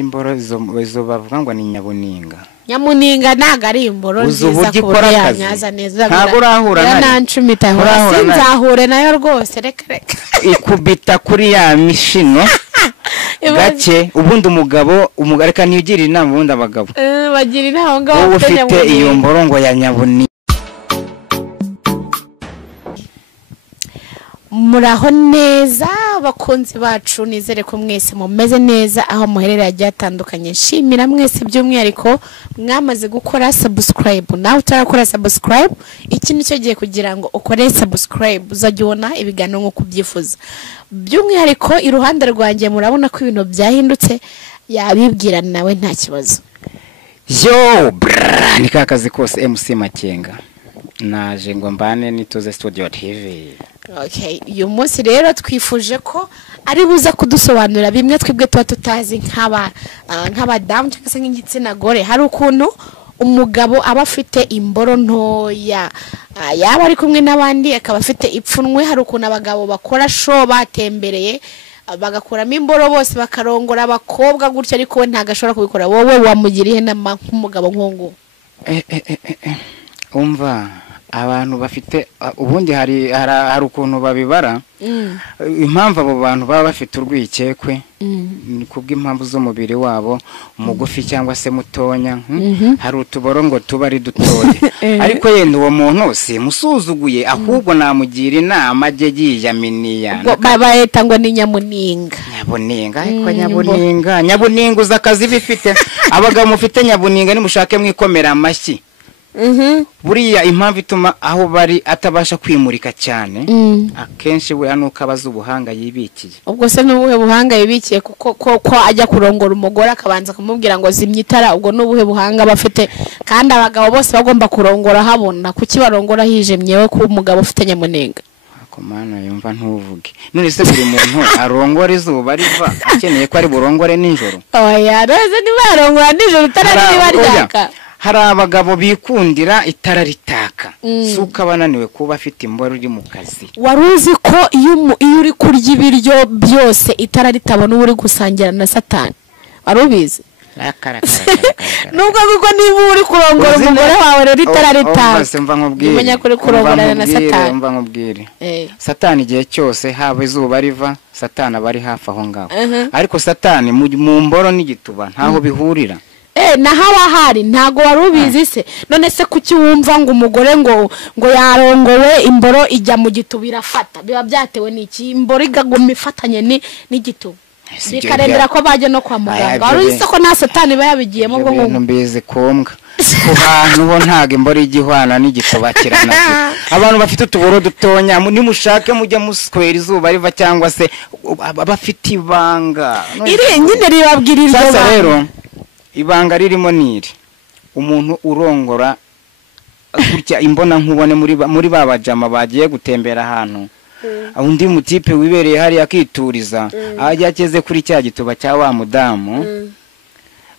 imboro izo bavuga ngo ni nyabuninga. Nyamuninga naga ari imboro nziza ko yanyaza neza. Ntago urahura nayo. Nancumita sinzahure nayo rwose reka. Ikubita kuri ya mishino. Gake ubundi umugabo umugareka nigira inama ubundi abagabo. Bagira inama ngo ufite iyo mboro ngo ya nyabuninga. Muraho neza bakunzi bacu nizere ko mwese mumeze neza aho muherera ryatandukanye shimira mwese by'umwihariko mwamaze gukora subscribe nawe utarakora subscribe iki nicyo giye kugira ngo ukore subscribe uzajyona ibiganiro nko kubyifuza by'umwihariko iruhande rwanjye murabona ko ibintu byahindutse yabibwira nawe nta kibazo yo ni kakazi kose MC Makenga naje ngo mbane nituze Studio TV. Okay, uyu munsi rero twifuje ko ari buza kudusobanurira bimwe twebwe tuba tutazi nk'abadamu cyangwa se nk'igitsina gore. Hari ukuntu umugabo aba afite imboro ntoya yaba ari kumwe n'abandi akaba afite ipfunwe. Hari ukuntu abagabo bakora show batembereye bagakuramo imboro bose bakarongora abakobwa gutyo ariko we ntagashobora kubikora. Wowe wamugiriye nama nk'umugabo nkongo? Umva abantu bafite ubundi hari ukuntu babibara impamvu abo bantu baba bafite urwikekwe ni kubw'impamvu z'umubiri wabo umugufi cyangwa se mutonya hari utuboro ngo tuba ari dutoye ariko yenda uwo muntu si musuzuguye ahubwo namugira inama ajye yiyaminiya bayita ngo ni nyamuninga ariko nyabuninga uza akazi bifite abagabo mufite nyabuninga nimushake mwikomera amashyi. Buriya impamvu ituma aho bari atabasha kwimurika cyane akenshi we anuka abaza ubuhanga yibikiye. Ubwo se n'ubuhe buhanga yibikiye ko ajya kurongora umugore akabanza kumubwira ngo zimye itara ubwo n'ubuhe buhanga bafite kandi abagabo bose bagomba kurongora habona kuki barongora hijemyewe ko umugabo ufite nyamunenga. Mana yumva ntuvuge none se buri muntu arongora izuba riva akeneye ko ari burongore ninjoro. Oya rose ni barongora ninjoro utarari baryaka. Hari abagabo bikundira itara ritaka suka bananiwe kuba afite imboro uri mu kazi. Waruzi ko iyo uri kurya ibiryo byose itara ritabona uri gusangira na Satani warubizi nubwo guko niba uri kurongora umugore wawe rero itara ritaka umenya kuri kurongora na Satani. Umva nkubwire Satani igihe cyose haba izuba riva Satani abari hafi aho ngaho ariko Satani mu mboro n'igituba ntaho bihurira. Na haba hari ntago warubizi se none se kuki wumva ngo umugore ngo yarongowe imboro ijya mu gituba irafata biba byatewe n'iki imboro igaguma ifatanye n'igituba bikarendera ko baje no kwa muganga waruzi ko na Satani bayabigiyemo bwo ngo mbizi kombwa ku bantu bo ntago imboro igihwana n'igituba kirana abantu bafite utuboro dutonya nimushake mujya muskwera izuba riva cyangwa se abafite ibanga iri nyine ribabwirira sasa rero ibanga ririmo niri umuntu urongora gutya imbona nkubone muri babajama bagiye gutembera ahantu undi mutipe wibereye hari akituriza ajya akeze kuri cya gituba cya wa mudamu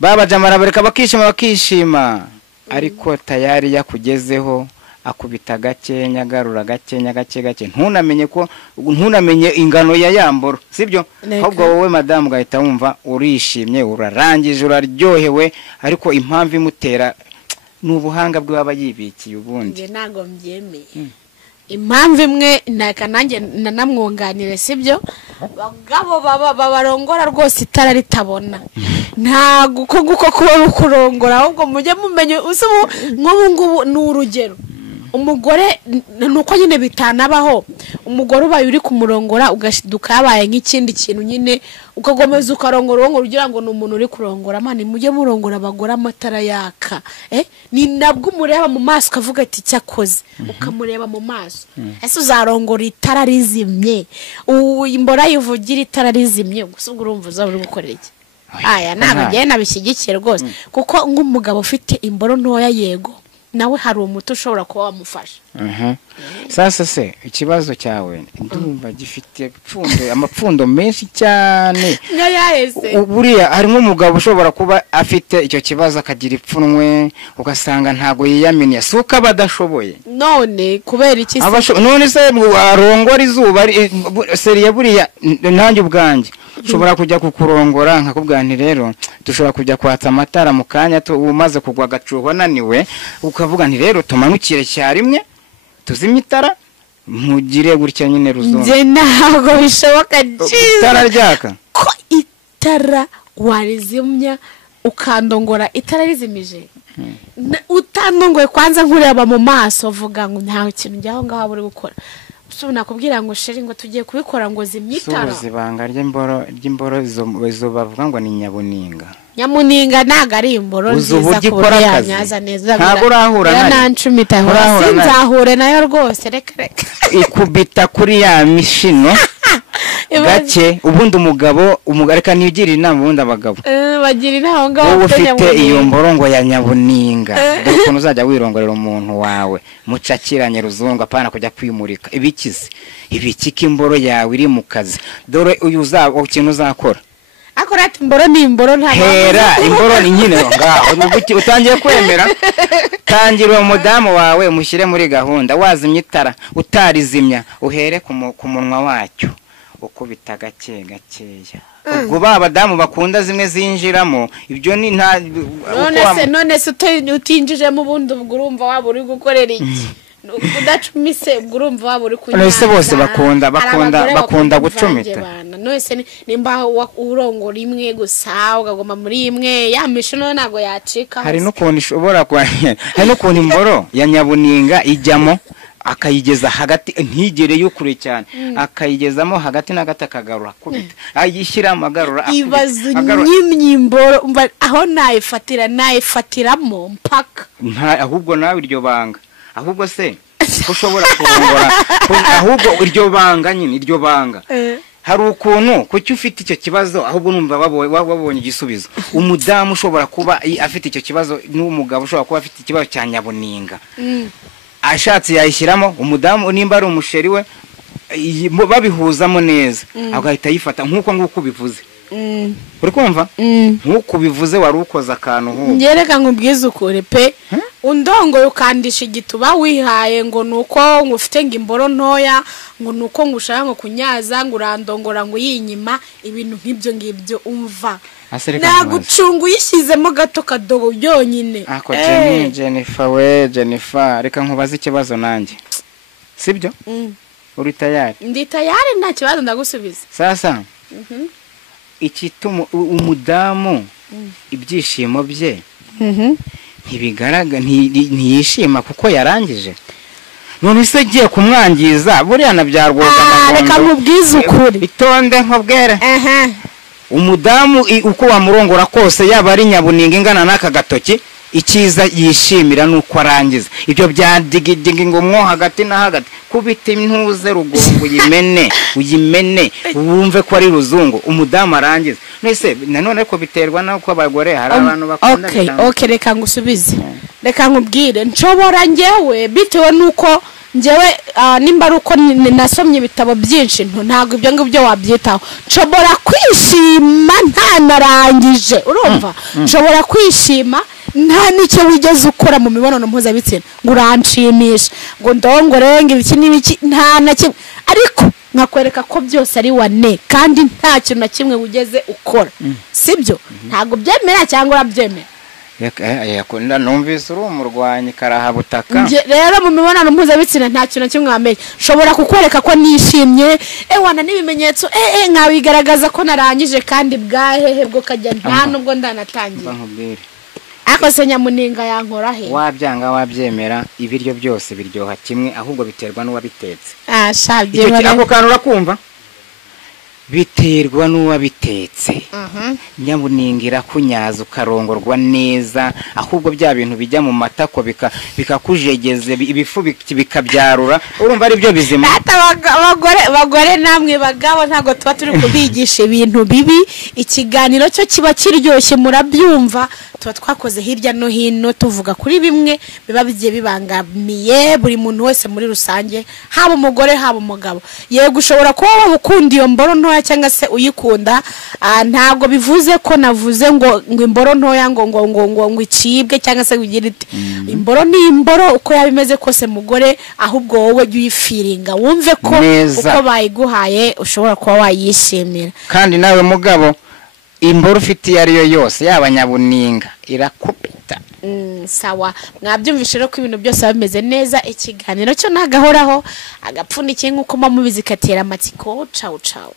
babajama arabareka bakishima ariko tayari yakugezeho akubita gakenya garura gakenya gake ntunamenye ingano ya yamboro sibyo ahubwo wowe madamu gahita wumva urishimye urarangije uraryohewe ariko impamvu imutera n'ubuhanga bw'aba yibikiye ubundi ntago mbyemeye impamvu imwe nanjye nanamwunganire sibyo bagabo babarongora rwose itara ritabona ntago guko kuba kurongora ahubwo mujye mumenye usubu nk'ubu ngubu ni urugero umugore nuko nyine bitanabaho umugore ubaye uri kumurongora ugashiduka yabaye nk'ikindi kintu nyine ukagomeza ukarongora ngo ugira ngo ni umuntu uri kurongora mani mujye murongora abagore amatara yaka ni nabwo umureba mu maso ukavuga ati cyakoze ukamureba mu maso ese uzarongora itara rizimye imbora yivugira itara rizimye gusa ubwo urumva uzaba uri gukorera iki aya ntabwo ngiye nabishyigikira rwose kuko nk'umugabo ufite imboro ntoya yego nawe hari umuti ushobora kuba wamufasha. Sasa se ikibazo cyawe ndumva gifite amapfundo menshi cyane. Buriya hari nk'umugabo ushobora kuba afite icyo kibazo akagira ipfunwe ugasanga ntago yiyaminiye suka badashoboye. None kubera iki se none se arongora izuba seriya buriya nanjye ubwanjye ushobora kujya kukurongora nkakubwira nti rero dushobora kujya kwatsa amatara mu kanya umaze kugwa agacuho naniwe ukavuga nti rero tumanukire cyarimwe tuzimye itara ntugire gutya nyine Ruzungu nje ntabwo bishoboka cyiza itara ryaka ko itara warizimya ukandongora itara rizimije utandongoye kwanza nkureba mu maso vuga ngo nta kintu njyaho ngaho buri gukora so nakubwira ngo sheri ngo tugiye kubikora ngo zimyitara zibanga ry'imboro izo bavuga ngo ni nyabuninga ntago ari imboro nziza ku buryo yanyaza neza ntabwo urahura nayo nancumita sinzahure nayo rwose reka ikubita kuri ya mishino gake ubundi umugabo reka nigire inama ubundi abagabo bagira inama ngo wowe ufite iyo mboro ngo ya nyabuninga dore ukuntu uzajya wirongorera umuntu wawe mucakiranye Ruzungu apana kujya kwimurika ibikize ibikika imboro yawe iri mu kazi dore uyu ikintu uzakora akorati imboro ni imboro nta hera imboro ni nyine ngaho utangiye kwemera tangira umudamu wawe mushyire muri gahunda wazimya itara utarizimya uhere ku munwa wacyo ukubita gake gakeya ubwo badamu bakunda zimwe zinjiramo ibyo ni nta none se utinjijemo ubundi ubwo urumva waba uri gukorera iki udacumise ubwo urumva waba uri kunyara none bose bakunda gucumita none se nimba urongora imwe gusa ugagoma muri imwe yamisha no nago yacika hari n'ukuntu ishobora hari n'ukuntu imboro ya nyabuninga ijyamo akayigeza hagati ntigere yo kure cyane akayigezamo hagati na gata kagarura kubita ayishyira amagarura ibazo nyimyimboro aho nayifatiramo mpaka ahubwo nawe iryo banga ahubwo se ushobora kurongora ahubwo iryo banga nyine iryo banga hari ukuntu kuki ufite icyo kibazo ahubwo numva wabonye igisubizo umudamu ushobora kuba afite icyo kibazo n'umugabo ushobora kuba afite ikibazo cya nyabuninga ashatse yayishyiramo umudamu nimba ari umusheri we babihuzamo neza agahita yifata nk'uko bivuze uri kumva nk'uko bivuze wari ukoze akantu nk'uko ngereka nkubwize ukuri pe undongoye ukandisha igituba wihaye ngo nuko ngufite ngo imboro ntoya ngo nuko ngushaka ngo kunyaza ngo urandongora ngo yinyima ibintu nk'ibyo ngibyo umva nagucunga uyishyizemo gato kadogo byonyine ako Jennifer reka nkubaze ikibazo nanjye sibyo uri tayari ndi tayari nta kibazo ndagusubiza sasa ikituma umudamu ibyishimo bye ntibigaragara ntiyishima kuko yarangije none se giye kumwangiza buriya nabyarwoga reka nkubwize ukuri itonde nkobwere umudamu uko wamurongora kose yaba ari nyabuninga ingana n'aka gatoki ikiza yishimira nuko arangiza ibyo byadigidigi ngo mwo hagati na hagati kubita intuze rugongo uyimene wumve ko ari Ruzungu umudamu arangiza nese nanone ko biterwa nako abagore hari abantu bakunda okay reka ngusubize reka nkubwire nshobora ngewe bitewe nuko ngewe nimba ari uko nasomye ibitabo byinshi ntabwo ibyo ngibyo wabyitaho nshobora kwishima ntanarangije urumva nshobora kwishima nta nicyo wigeze ukora mu mibonano mpuzabitsina ngo uranshimisha ngo ndongore ngo ibiki n'ibiki nta na kimwe ariko nkakwereka ko byose ari wane kandi nta kintu na kimwe ugeze ukora sibyo ntabwo byemera cyangwa urabyemera yakunda numvise uri umurwanyi karahabutaka rero mu mibonano mpuzabitsina nta kintu na kimwe wamenye nshobora kukwereka ko nishimye wana n'ibimenyetso nkabigaragaza ko narangije kandi bwahehe bwo kajya nta nubwo ndanatangiye ako se nyamuninga yankora he wabyanga wabyemera ibiryo byose biryoha kimwe ahubwo biterwa n'uwabitetse shabye ako kantu urakumva biterwa n'uwabitetse nyabuningira kunyaza ukarongorwa neza ahubwo bya bintu bijya mu matako bikakujegeze ibifu bikabyarura urumva ari byo bizima abagore namwe bagabo ntago tuba turi kubigisha ibintu bibi ikiganiro cyo kiba kiryoshye murabyumva tuba twakoze hirya no hino tuvuga kuri bimwe biba bigiye bibangamiye buri muntu wese muri rusange, haba umugore haba umugabo. Yego ushobora kuba ukunda iyo mboro ntoya cyangwa se uyikunda, ntabwo bivuze ko navuze ngo imboro ntoya ngo icibwe cyangwa se ugire ite. Imboro ni imboro uko yabimeze kose mugore, ahubwo wowe jya uyifiringa wumve ko uko bayiguhaye ushobora kuba wayishimira. Kandi nawe mugabo imboro ufite iyo ariyo yose yaba nyabuninga irakupita. Sawa, mwabyumvishe rero ko ibintu byose bimeze neza. Ikiganiro cyo nagahoraho agapfundikiye nk'uko mubizi katera amatsiko. Ciao ciao.